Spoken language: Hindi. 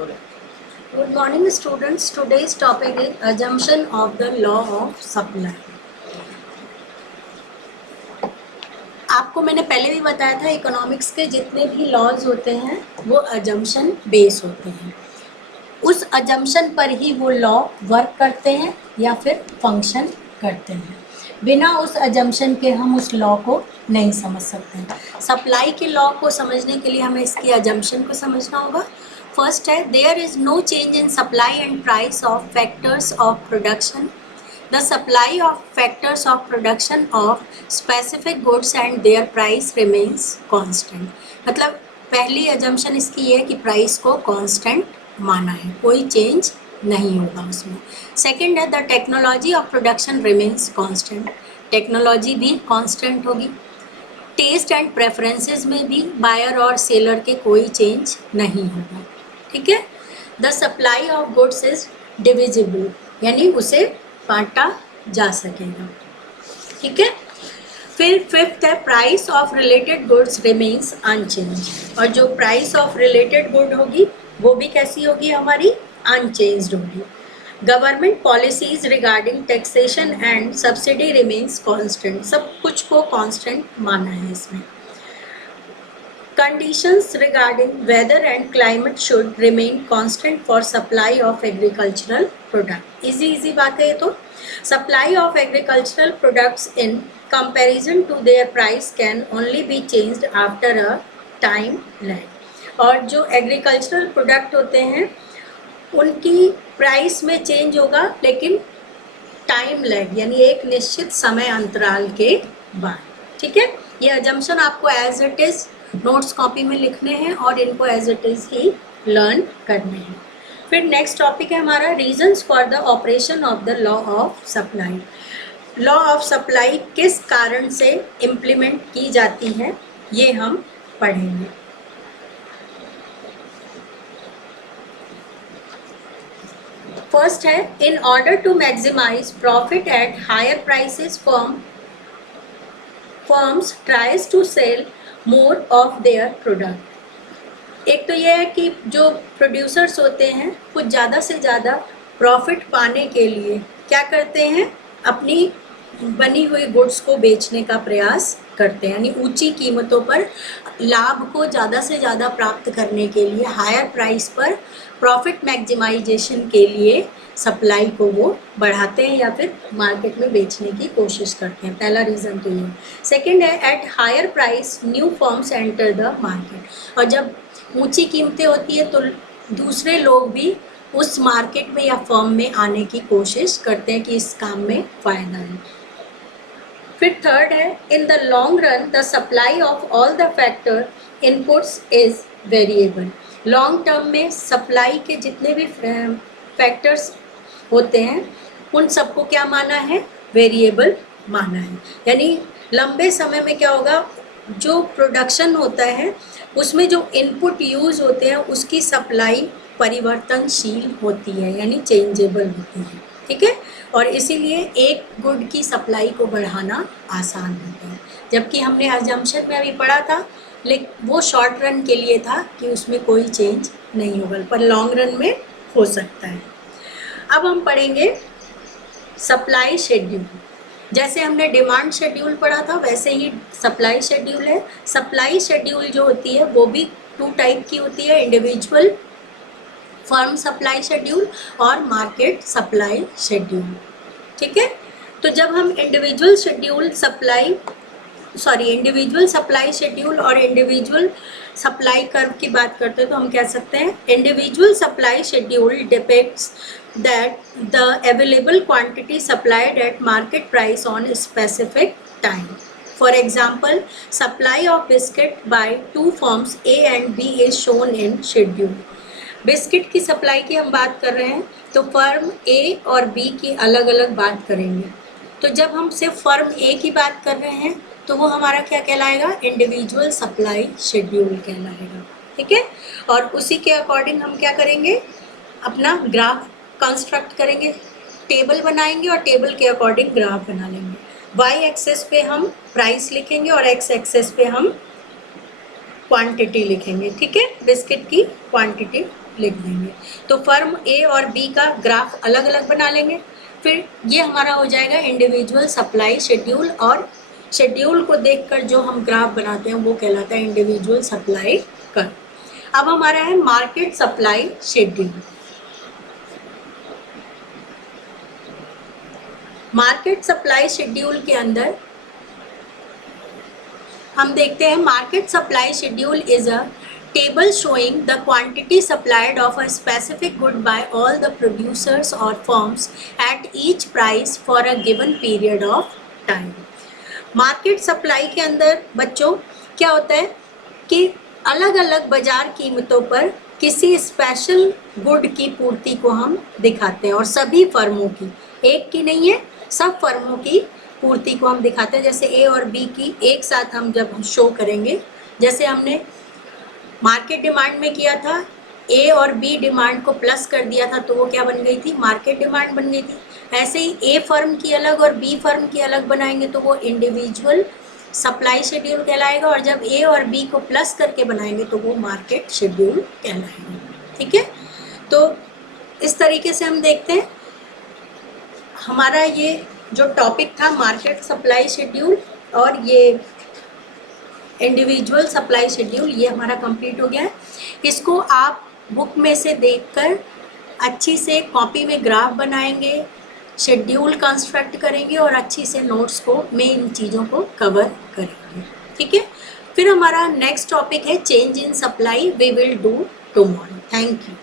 Good morning, students. Today's topic is assumption of the law of supply. आपको मैंने पहले भी बताया था इकोनॉमिक्स के जितने भी लॉज होते हैं वो अजम्पशन बेस होते हैं. उस अजम्पशन पर ही वो लॉ वर्क करते हैं या फिर फंक्शन करते हैं. बिना उस अजम्पशन के हम उस लॉ को नहीं समझ सकते हैं. सप्लाई के लॉ को समझने के लिए हमें इसकी अजम्पशन को समझना होगा. फर्स्ट है, there is no change in supply and price of factors of production. The supply of factors of production of specific goods and their price remains constant. मतलब पहली अजम्पशन इसकी ये है कि प्राइस को कांस्टेंट माना है, कोई चेंज नहीं होगा उसमें. सेकंड है, the technology of production remains constant. Technology भी कांस्टेंट होगी. टेस्ट एंड प्रेफरेंसेस में भी बायर और सेलर के कोई चेंज नहीं होगा. ठीक है. The supply of goods is divisible, यानी उसे बांटा जा सकेगा. ठीक है. फिर फिफ्थ है, price of related goods remains unchange. और जो प्राइस ऑफ रिलेटेड गुड होगी वो भी कैसी होगी, हमारी अनचेंज्ड होगी. Government policies regarding taxation and subsidy remains constant. सब कुछ को कांस्टेंट माना है इसमें. Conditions regarding weather and climate should remain constant for supply of agricultural product. Easy बात है ये तो. Supply of agricultural products in comparison to their price can only be changed after a time lag. और जो एग्रीकल्चरल प्रोडक्ट होते हैं उनकी प्राइस में चेंज होगा, लेकिन टाइम लैग यानी एक निश्चित समय अंतराल के बाद. ठीक है. ये अजम्पशन आपको as it is notes copy में लिखने हैं और इनको एज इट इज ही लर्न करने हैं. फिर नेक्स्ट टॉपिक है हमारा reasons for the operation of the law of supply. Law of supply किस कारण से इम्प्लीमेंट की जाती है ये हम पढ़ेंगे. फर्स्ट है, in order to maximise profit at higher prices firms tries to sell more of their product. एक तो यह है कि जो प्रोड्यूसर्स होते हैं कुछ ज़्यादा से ज़्यादा प्रॉफिट पाने के लिए क्या करते हैं, अपनी बनी हुई गुड्स को बेचने का प्रयास करते हैं. यानी ऊंची कीमतों पर लाभ को ज़्यादा से ज़्यादा प्राप्त करने के लिए हायर प्राइस पर प्रॉफिट मैक्सिमाइजेशन के लिए सप्लाई को वो बढ़ाते हैं या फिर मार्केट में बेचने की कोशिश करते हैं. पहला रीज़न तो ये. सेकंड है, at higher price new firms enter the market. और जब ऊंची कीमतें होती है तो दूसरे लोग भी उस मार्केट में या फर्म में आने की कोशिश करते हैं कि इस काम में फ़ायदा है. फिर थर्ड है, in the long run the supply of all the factor inputs is variable. Long term में सप्लाई के जितने भी फैक्टर्स होते हैं उन सबको क्या माना है, वेरिएबल माना है. यानी लंबे समय में क्या होगा, जो प्रोडक्शन होता है उसमें जो इनपुट यूज़ होते हैं उसकी सप्लाई परिवर्तनशील होती है, यानी चेंजेबल होती है. ठीक है. और इसीलिए एक गुड की सप्लाई को बढ़ाना आसान होता है. जबकि हमने अजम्पशन में अभी पढ़ा था, लेकिन वो शॉर्ट रन के लिए था कि उसमें कोई चेंज नहीं होगा, पर लॉन्ग रन में हो सकता है. अब हम पढ़ेंगे सप्लाई शेड्यूल. जैसे हमने डिमांड शेड्यूल पढ़ा था वैसे ही सप्लाई शेड्यूल है. सप्लाई शेड्यूल जो होती है वो भी 2 टाइप की होती है, इंडिविजुअल फर्म सप्लाई शेड्यूल और मार्केट सप्लाई शेड्यूल. ठीक है. तो जब हम इंडिविजुअल सप्लाई शेड्यूल और इंडिविजुअल सप्लाई कर्व की बात करते हैं तो हम कह सकते हैं individual supply schedule depicts that the available quantity supplied at market price on a specific time. For example, supply of biscuit by 2 firms A and B is shown in schedule. Biscuit की सप्लाई की हम बात कर रहे हैं तो फर्म A और B की अलग अलग बात करेंगे. तो जब हम सिर्फ फर्म A की बात कर रहे हैं तो वो हमारा क्या कहलाएगा, इंडिविजुअल सप्लाई शेड्यूल कहलाएगा. ठीक है. और उसी के अकॉर्डिंग हम क्या करेंगे, अपना ग्राफ कंस्ट्रक्ट करेंगे, टेबल बनाएंगे और टेबल के अकॉर्डिंग ग्राफ बना लेंगे. वाई एक्सेस पे हम प्राइस लिखेंगे और एक्स एक्सेस पे हम क्वांटिटी लिखेंगे. ठीक है. बिस्किट की क्वांटिटी लिख देंगे। तो फर्म ए और बी का ग्राफ अलग अलग बना लेंगे। फिर ये हमारा हो जाएगा इंडिविजुअल सप्लाई शेड्यूल, और शेड्यूल को देखकर जो हम ग्राफ बनाते हैं वो कहलाता है इंडिविजुअल सप्लाई कर्व। अब हमारा है market supply schedule. Market supply schedule के अंदर हम देखते हैं market supply schedule is a table showing the quantity supplied of a specific good by all the producers or firms at each price for a given period of time। Market supply के अंदर बच्चों क्या होता है कि अलग अलग बाजार कीमतों पर किसी स्पेशल गुड की पूर्ति को हम दिखाते हैं, और सभी फर्मों की, एक की नहीं है, सब फर्मों की पूर्ति को हम दिखाते हैं। जैसे ए और बी की एक साथ हम जब शो करेंगे, जैसे हमने मार्केट डिमांड में किया था, ए और बी डिमांड को प्लस कर दिया था तो वो क्या बन गई थी, मार्केट डिमांड बन गई थी। ऐसे ही ए फर्म की अलग और बी फर्म की अलग बनाएंगे तो वो इंडिविजुअल सप्लाई शेड्यूल कहलाएगा, और जब ए और बी को प्लस करके बनाएंगे तो वो मार्केट शेड्यूल कहलाएगा। ठीक है, तो इस तरीके से हम देखते हैं हमारा ये जो टॉपिक था मार्केट सप्लाई शेड्यूल और ये इंडिविजुअल सप्लाई शेड्यूल, ये हमारा कंप्लीट हो गया है। इसको आप बुक में से देखकर अच्छी से कॉपी में ग्राफ बनाएंगे, शेड्यूल कंस्ट्रक्ट करेंगे और अच्छी से नोट्स को में इन चीज़ों को कवर करेंगे। ठीक है, फिर हमारा नेक्स्ट टॉपिक है change in supply, we will do tomorrow. Thank you.